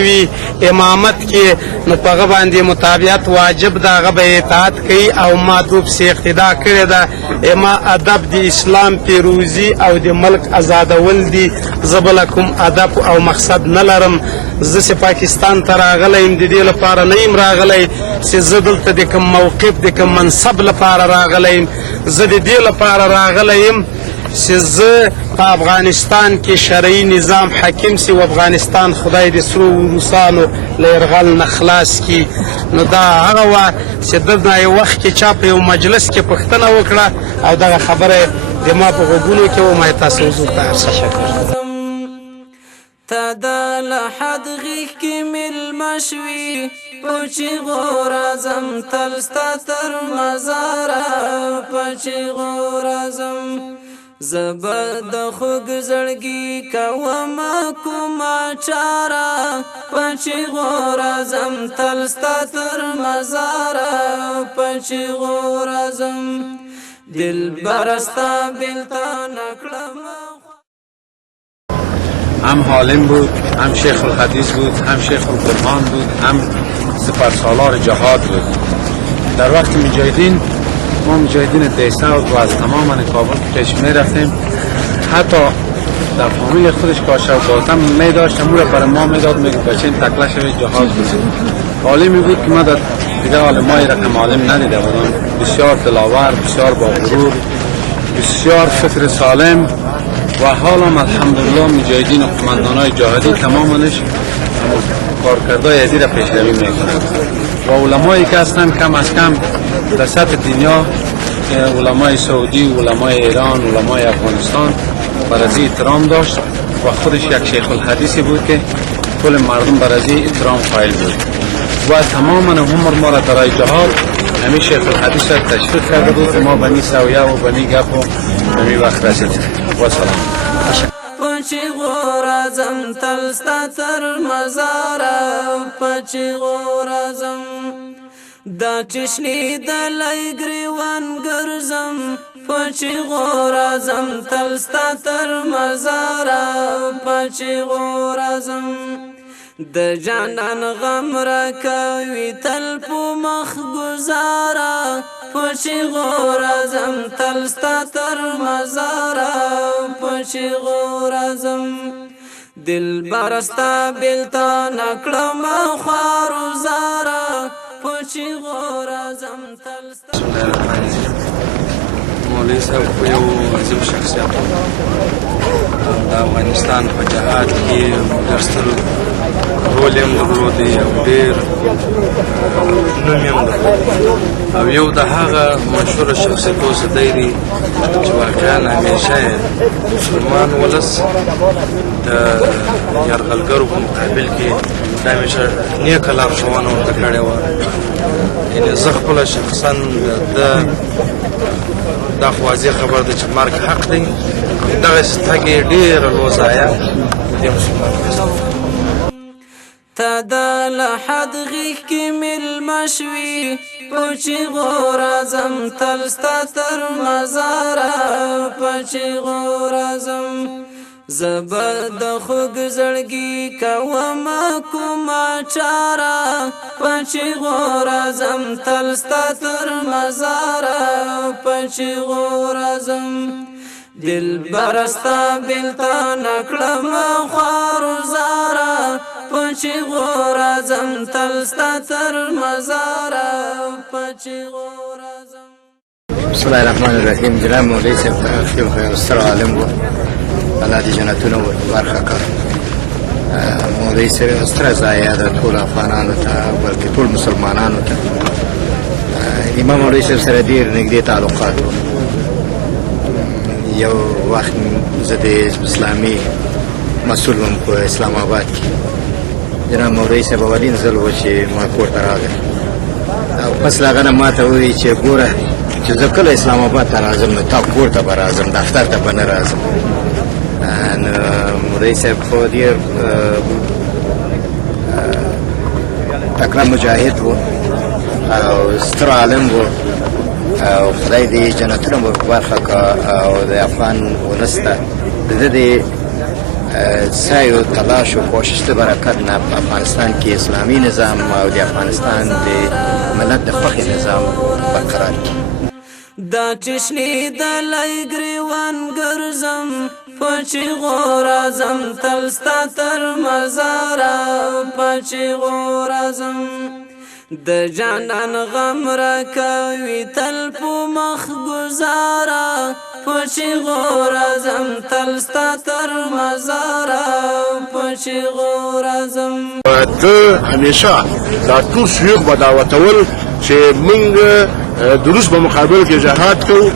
وي امامت کې نو په هغه باندې متابعت واجب ده، هغه به اطاعت کوي او ما دو پسې اقتدا کړې ده. اما ادب د اسلام پیروزي او د ملک ازادول دي. زه بله کوم ادب او مقصد نه لرم. زه چې پاکستان ته راغلی یم د دې لپاره نه یم راغلی چې زه دلته د کوم موقف د کوم منصب لپاره راغلی یم. زه د دې لپاره راغلی یم چې زه په افغانستان کې شرعي نظام حاکم سي او افغانستان خدای د سرو روسانو له یرغل نه خلاص کړي. نو دا هغه وه چې دلته یو وخت کې چا په یو مجلس کې پوښتنه وکړه او دغه خبره د ما په غوږونو کې ومه تاسو حضور ته عرض شکر. تا دا لحد غیخ کی ملما شوی پوچی غورازم تلستا تر مزارا پوچی غورازم زبد خوگ زړګي کوما کوما چارا پوچی غورازم تلستا تر مزارا پوچی غورازم دل برستا بلتا نکړم. هم حالم بود، هم شیخ الحدیث بود، هم شیخ القرآن بود، هم سپرسالار جهاد بود. در وقت مجاهدین ما مجاهدین دیسه و از تمام کابل پیش می رفتیم. حتی در فامیل خودش کاشه و بازم می داشت امور برای ما می داد، میگه بچین تکله شوی جهاد بود. عالمی بود که ما در دیگر عالمای رقم عالم ندیده بودم. بسیار دلاور، بسیار با غرور، بسیار فکر سالم و حالا الحمدلله مجاهدین و قماندانای جهادی تمامش کارکردهای ازی را پیشروی میکنند و علمایی که هستند کم از کم در سطح دنیا علمای سعودی، علمای ایران، علمای افغانستان بر ازی احترام داشت و خودش یک شیخ الحدیثی بود که کل مردم بر ازی احترام قائل بود و تماما عمر ما را برای جهاد همین شیخ الحدیث را تشویق کرده بود. ما بنی سویه و بنی گپ و همین وقت رسید و سلام. پچی غورازم تلستا تر مزارا پچی غورازم دا چشنی دلای گریوان گرزم پچی غورازم تلستا تر مزارا پچی غورازم د جانان غم را کوي تل په مخ گزارا پچی غورازم تلستا تر مزارا پچی غورازم دل برستا بلتا نکړم خوارو زارا پچی غورازم تلستا. بسم الله الرحمن الرحیم. مولوی صاحب خو یو عظیم شخصیت د افغانستان په جهاد کې ډېر ستر رول یې هم درلودی او ډېر نوم یې هم درلود او یو د هغه مشهوره شخصیتو څخه دی چې واقعا همیشه یې مسلمان ولس د یرغلګرو په مقابل کې د همیشه نیکه لارښوونه ورته کړې وه. یعنې زه خپله شخصا دا خو واضح خبر ده چې مرګ حق دی. دغسې تګ یې ډېره لویه ضایع د دې مسلمان تا دا لحد غیخ کی ملما شوی پچی غورازم تلستا تر مزارا پچی غورازم زبد خوگ زړګي کوما کوما چارا پچی غورازم تلستا تر مزارا پچی غورازم دل برستا بلتا نکړم خوارو زارا پچی غورازم تلستا تر مزارا پچی غورازم. بسم الله الرحمن الرحیم. جناب مولوی صاحب خیل خیر ستر عالم و الله دې جنتونه وربرخه کړي. مولوی صاحب ستره ضایعه ده ټول افغانانو ته بلکې ټول مسلمانانو ته. امام مولوی صاحب سره ډېر نږدې تعلقات وو. یو وخت زه د اسلامي مسؤل وم په اسلام آباد کې. جناب مولوی صاحب اولین ځل و چې ما کور ته راغی او پس له هغه نه ما ته وویل چې ګوره چې زه کله اسلام آباد ته راځم نو تا کور ته به راځم، دفتر ته به نه راځم. نو مولوی صاحب خو ډېر تکړه مجاهد و او ستر عالم و او خدای دې جنتونه وربرخه کړه او د افغان ولس ته د ده د سعی و تلاش و کوشش د برکت نه په افغانستان کې اسلامي نظام او د افغانستان د ملت د خوښې نظام برقرار کړي. دا چشنی د لایګریوان ګرځم پچی غورازم تلستا تر مزارا پچی غورازم د جانان غم را کوي تل په مخ گزارا پچی غورازم تلستا تر مزارا پچی غورازم. ته همیشه دا ټول شیوخ به دعوتول چې موږ د روس په مقابل کې جهاد کوو.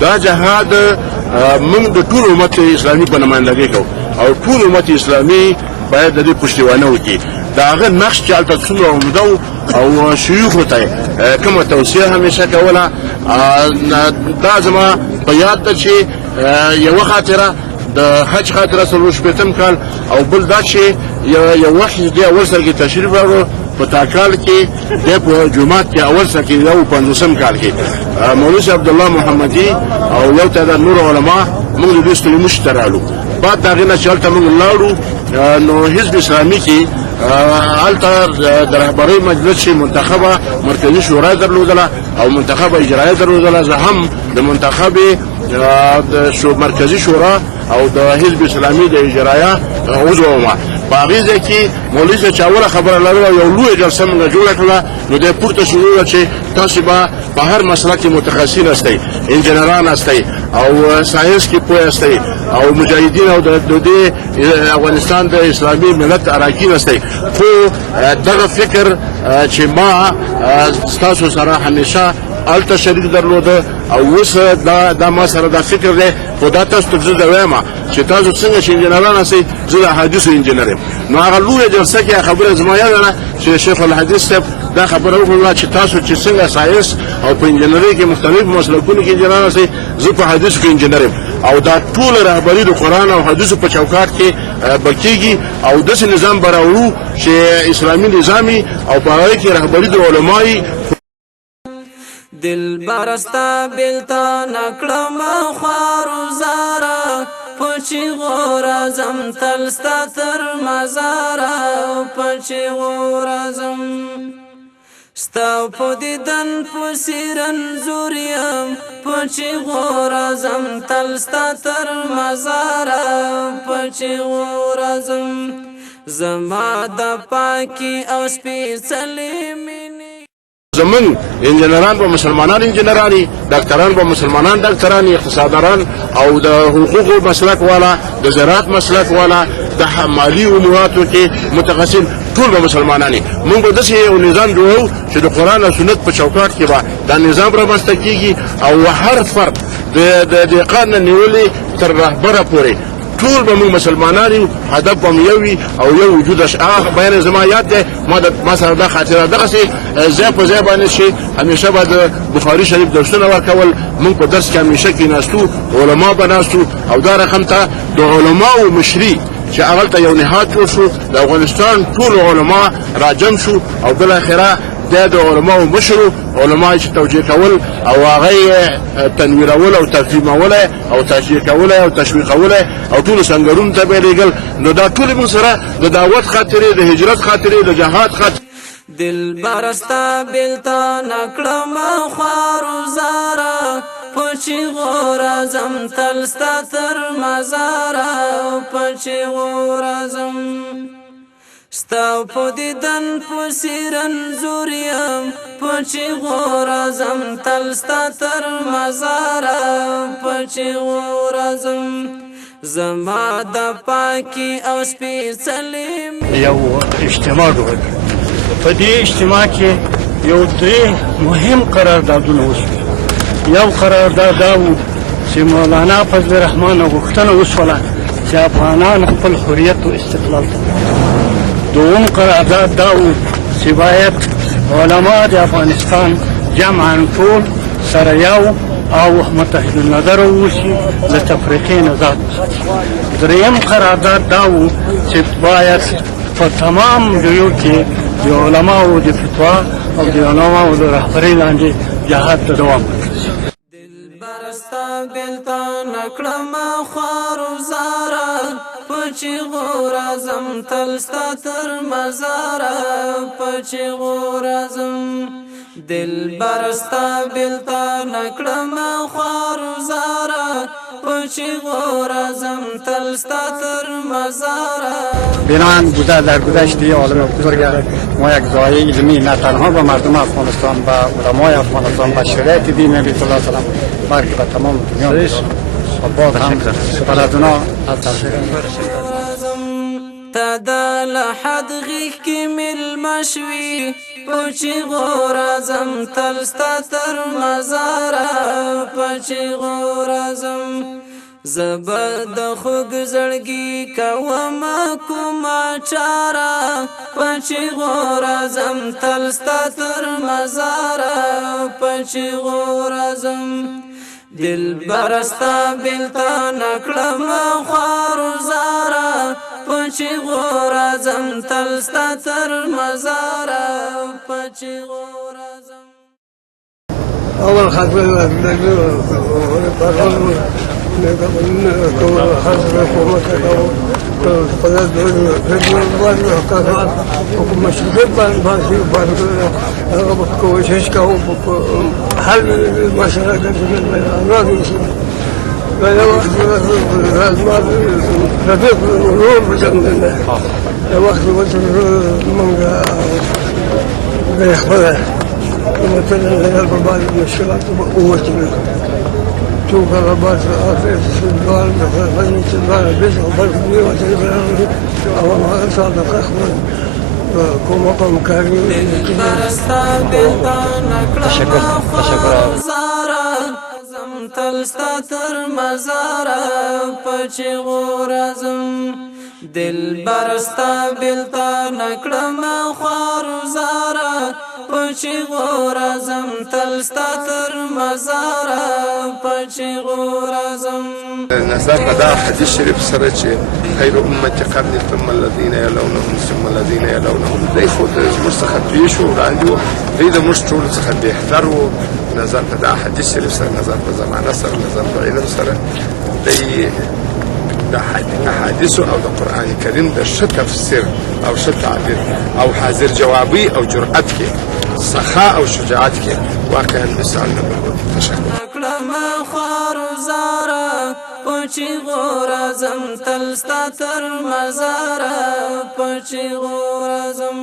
دا جهاد موږ د ټول امت اسلامي په نمایندګۍ کوو او ټول امت اسلامي باید د دې پشتیوانه وکړي. د هغه نقش چې هلته څومره عمده او شیوخو ته کومه توصیه همیشه کوله دا زما په یاد ده چې یوه خاطره د حج خاطره 45 کال او بل دا چې یو وخت دی اول سر کې تشریف راوړو په تاکال کې د په جمعات کې اول سر کې یو 50 کال کې مولوی عبدالله محمدي او یو تعداد نور علما موږ د دې ستړي مشترالو بعد دا غنه چې هلته موږ لاړو نو حزب اسلامي کې هلته د رهبرۍ مجلس چې منتخبه مرکزي شورا درلودله او منتخبه اجرایه درلودله. زه هم د منتخبې د مرکزي شورا او د حزب اسلامي د اجرایه عضو وم. په هغې ځای کې مولوي صاحب چې اوله خبره لرله یو لویه جلسه موږ جوړه کړله نو دی پورته شروع چې تاسو به په هر مسله کې متخصصین هستئ، انجینران هستئ او ساینس کې پوه هستئ او مجاهدین او د دې افغانستان د اسلامي ملت اراکین هستئ. خو دغه فکر چې ما ستاسو سره همیشه هلته شریک درلوده او اوس دا ما سره دا فکر دی. خو دا تاسو ته زه د وایم چې تاسو څنګه چې انجینران هستئ زه د احادیثو انجینر یم. نو هغه لویه جلسه کې خبره زما یاده ده چې شیخ الحدیث صاحب دا خبره وکړله چې تاسو چې څنګه ساینس او په انجینرۍ کې مختلفو مسلکونو کې انجینران هستئ زه په حدیثو کې انجینر یم او دا ټوله رهبري د قرآن او حدیثو په چوکاټ کې به کېږي او داسې نظام به راوړو چې اسلامي نظامي او په هغې کې رهبري د علمایي. دل برستا بلتا نکړم خوارو زارا پچی غورازم تلستا تر مزارا پچی غورازم ستاو په دیدن پسیرن زوریم پچی غورازم تلستا تر مزارا پچی غورازم زما د پاکی او سپیڅلې مینې. زمون انجینران به مسلمانان انجینرانی، ډاکټران به مسلمانان ډاکټرانی، اقتصادداران او د حقوقو مسلک والا، د زراعت مسلک والا، د مالی اموراتو کې متخصصین ټول به مسلمانانی. موږ به داسې یو نظام جوړو چې د قرآن او سنت په چوکاټ کې به دا نظام رامنځته کېږي او هر فرد د دقت نه نیولې تر رهبره پورې ټول به موږ مسلمانان یو، هدف به مو یو وي او یو وجود هغه بیان زما یاد دی. ما سره دا خاطره دغسې ځای په ځای باندې چې همیشه به د بخاري شریف درسونه ورکول. موږ په درس کې همیشه کېناستو، علما به ناستو او دا رقم ته د علماو مشري چې هغلته یو نهاد جوړ شو، د افغانستان ټول علما راجم شو او بالاخره دا د علماو مشرو علما چې توجیه کول او هغه تنویرول او تفهیمول او تشویق کول او تشویقول او ټول سنگرون ته به لېږل. نو دا ټول موږ سره د دعوت خاطرې، د هجرت خاطرې، د جهاد خاطرې. دل برستا بلتا نکړم خوارو زارا پچی غورازم تلستا تر مزارا پچی غورازم ستاو په دیدن پسیرن زوریم پچی غورازم تلستا تر مزارا پچی غورازم زما د پاکی او سپیڅلې یو اجتماع جوړ. په دې اجتماع کې یو درې مهم قراردادونه وشول. یو قرارداد دا و چې مولانا فضل الرحمن غوښتنه وشوله چې افغانان خپل حریت او استقلال ته. دوم قرارداد دا و چې باید علما د افغانستان جمعا ټول سره یو او متحد النظر وشي، له تفریقې نجات. دریم قرارداد دا و چې باید په تمام ځایو کې د علماو د فتوا او د علماو د رهبرۍ لاندې جهاد ته دوام ورکړي. دل برستا بلتا نکړم خوارو زارا پچغو رازم تلستا تر مزارا پچغو رازم دل برستا بلتا نکڑم خوارو زارا پچغو رازم تلستا تر مزارا. بنان بوده در گذشته عالم بزرگ ما یک ضایع علمی نه تنها به مردم افغانستان و علمای افغانستان و شریعت دین نبی صلی الله علیه و سلم بلکه به تمام دنیا باز هم بلدونا از تشکر تدا لحد غیخ کی مل مشوی پچی غورازم تلستا تر مزارا پچی غورازم زبد خوگ زړګي کوم کوما چارا پچی غورازم تلستا تر مزارا پچی غورازم دل برستا بلتا نکړم خوارو زارا پچی غورازم تلستا تر مزارا پچی غورازم اول خطوه کوشش کوم حل مسئله د رفيق الأمور بجنب الله وقت منقى بيخبره ومثلا بعض المشكلات وقوتنا شوف الرباط في السلطان مثلا السلطان بيسع بركبي وتلبيه أو ما صادق أخبر كم مقام كريم تشكر تلستا تر مزارا پچی غورازم دل برستا بلتا نکڑم خوارو زارا پچی غورازم تلستا تر مزارا پچی غورازم نظر دا حدیث شریف سره چې خیر امت قرن ثم الذين يلونهم ثم الذين يلونهم دی خود زموږ څخه دوی شو وړاندې وو دوی د موږ ټولو څخه بهتر وو نظر په دا حدیث شریف سره نظر په زمانه سره نظر په علم سره دی د احادیثو او د قرآن کریم د ښه تفسیر او ښه تعبیر او حاضر جوابي او جرأت کې سخا او شجاعت کې واقعا مثال نه بلود. تشکر. پچی غورازم تلستا تر مزارا پچی غورازم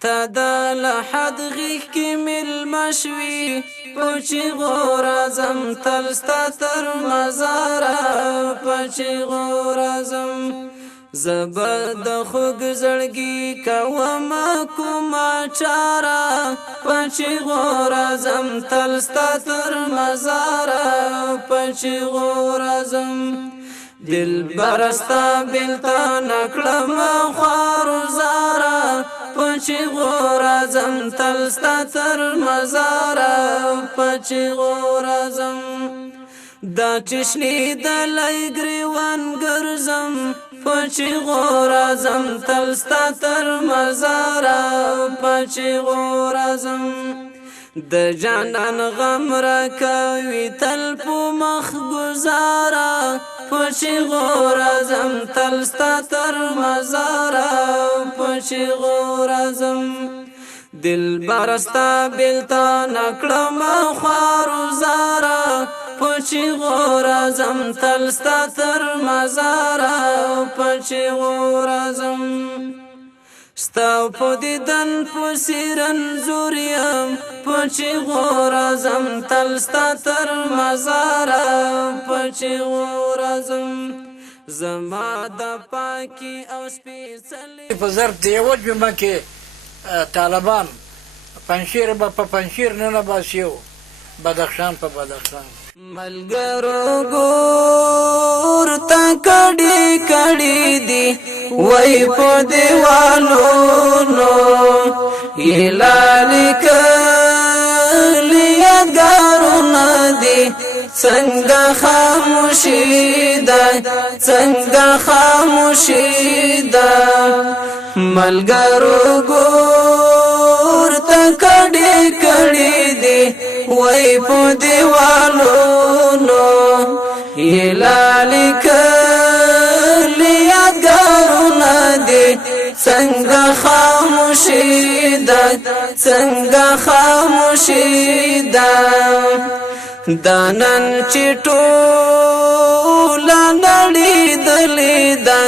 تدا لحد غیخ کی مل مشوی پچی غورازم تلستا تر مزارا پچی غورازم زبد خوگ زړګي کوم کوما چارا پچی غورازم تلستا تر مزارا پچی غورازم دل برستا بلتا نکړم خوارو زارا پچی غورازم تلستا تر مزارا پچی غورازم دا چشنی دلای گریوان گرزم پچی غورازم تلستا تر مزارا پچی غورازم د جانان غم را کوي تل په مخ گزارا پچی غورازم تلستا تر مزارا پچی غورازم دل برستا بلتا نکړم خوارو زارا پچی غورازم تلستا تر مزارا پچی غورازم ستا په دیدن پسې رنځوریم پچی غورازم تلستا تر مزارا پچی غورازم زما د پاکی او سپیڅلي په ظرف د یوه جمعه کې طالبان پنجشیر به په پنجشیر نه باسي او بدخشان په بدخشان ملګرو ګور تا کډي کډي دي وای په دیوالو نو هلال کلی یادګارو ندي څنګه خاموشي ده څنګه خاموشي ده ملګرو ګور تا کډي کډي دي وای په دیوالو نو هلال کلی څنګه خاموشي ده څنګه خاموشي ده دانن چې ټوله نړۍ دلې ده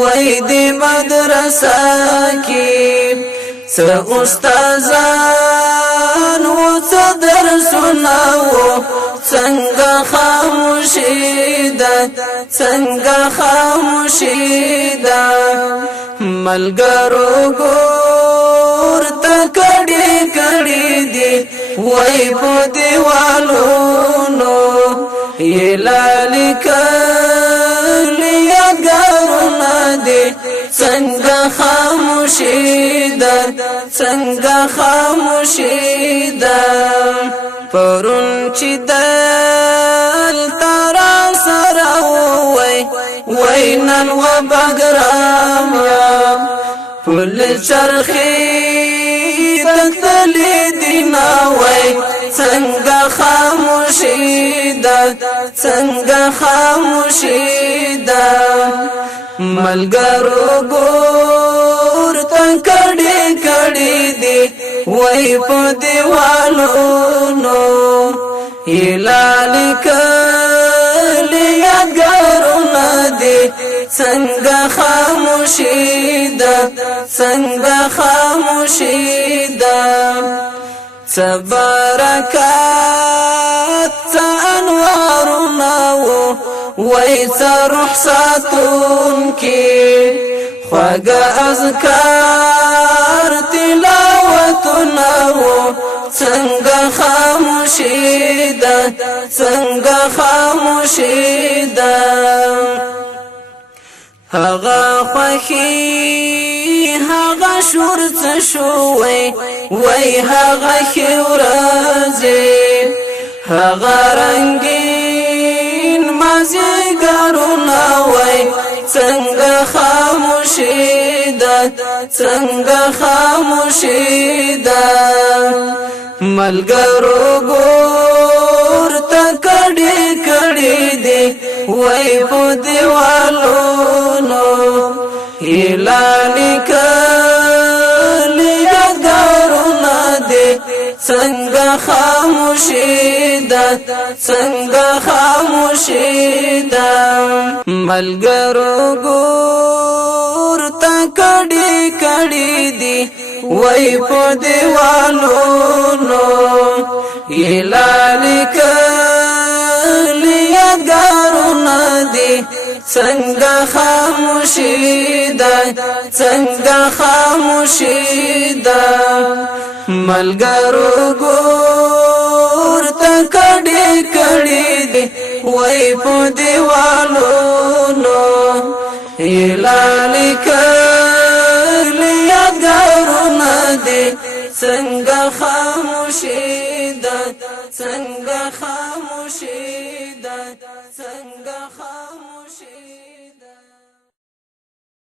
وای دې مدرسه کې څه استادان و څه درسونه وو څنګه خاموشي ده څنګه خاموشي ده ملګرو ګور ته کړي کړي دي وای په دیوالونو یلالي کلی یادګارونه دي څنګه خاموشي ده څنګه خاموشي ده پرون چې دلته را سره وای وای نن و بګرامه پل چرخی تتلی دینا وای څنګه خاموشي ده څنګه خاموشي ده ملګرو ګور ته کړي کړي دي وای په دیوالونو هلال کلی یادګارونه دي څنګه خاموشي ده څنګه خاموشي ده څه برکات څه انوارونه وای څه رخصتونکي خواږه اذکار تلاوتونه څنګه خاموشي ده څنګه خاموشي ده هغه خوښي هغه شور څه شو وای هغه ورځې هغه رنگین مازیګرونه وای څنګه خاموشي ده څنګه خاموشي ده ملګرو ګور ته کړي کړي دي وای په دیوالونو هلالي کلی یادګارونه دي څنګه خاموشي ده څنګه خاموشي ده ملګرو ګور ته کړي کړي دي وای په دیوالونو هلالي کلی یادګارونه دي څنګه خاموشي ده څنګه خاموشي ده ملګرو ګور ته کړي کړي دي وای په دیوالونو هلالي کلی یادګارونه دي څنګه خاموشي ده څنګه خاموشي ده څنګه خاموشي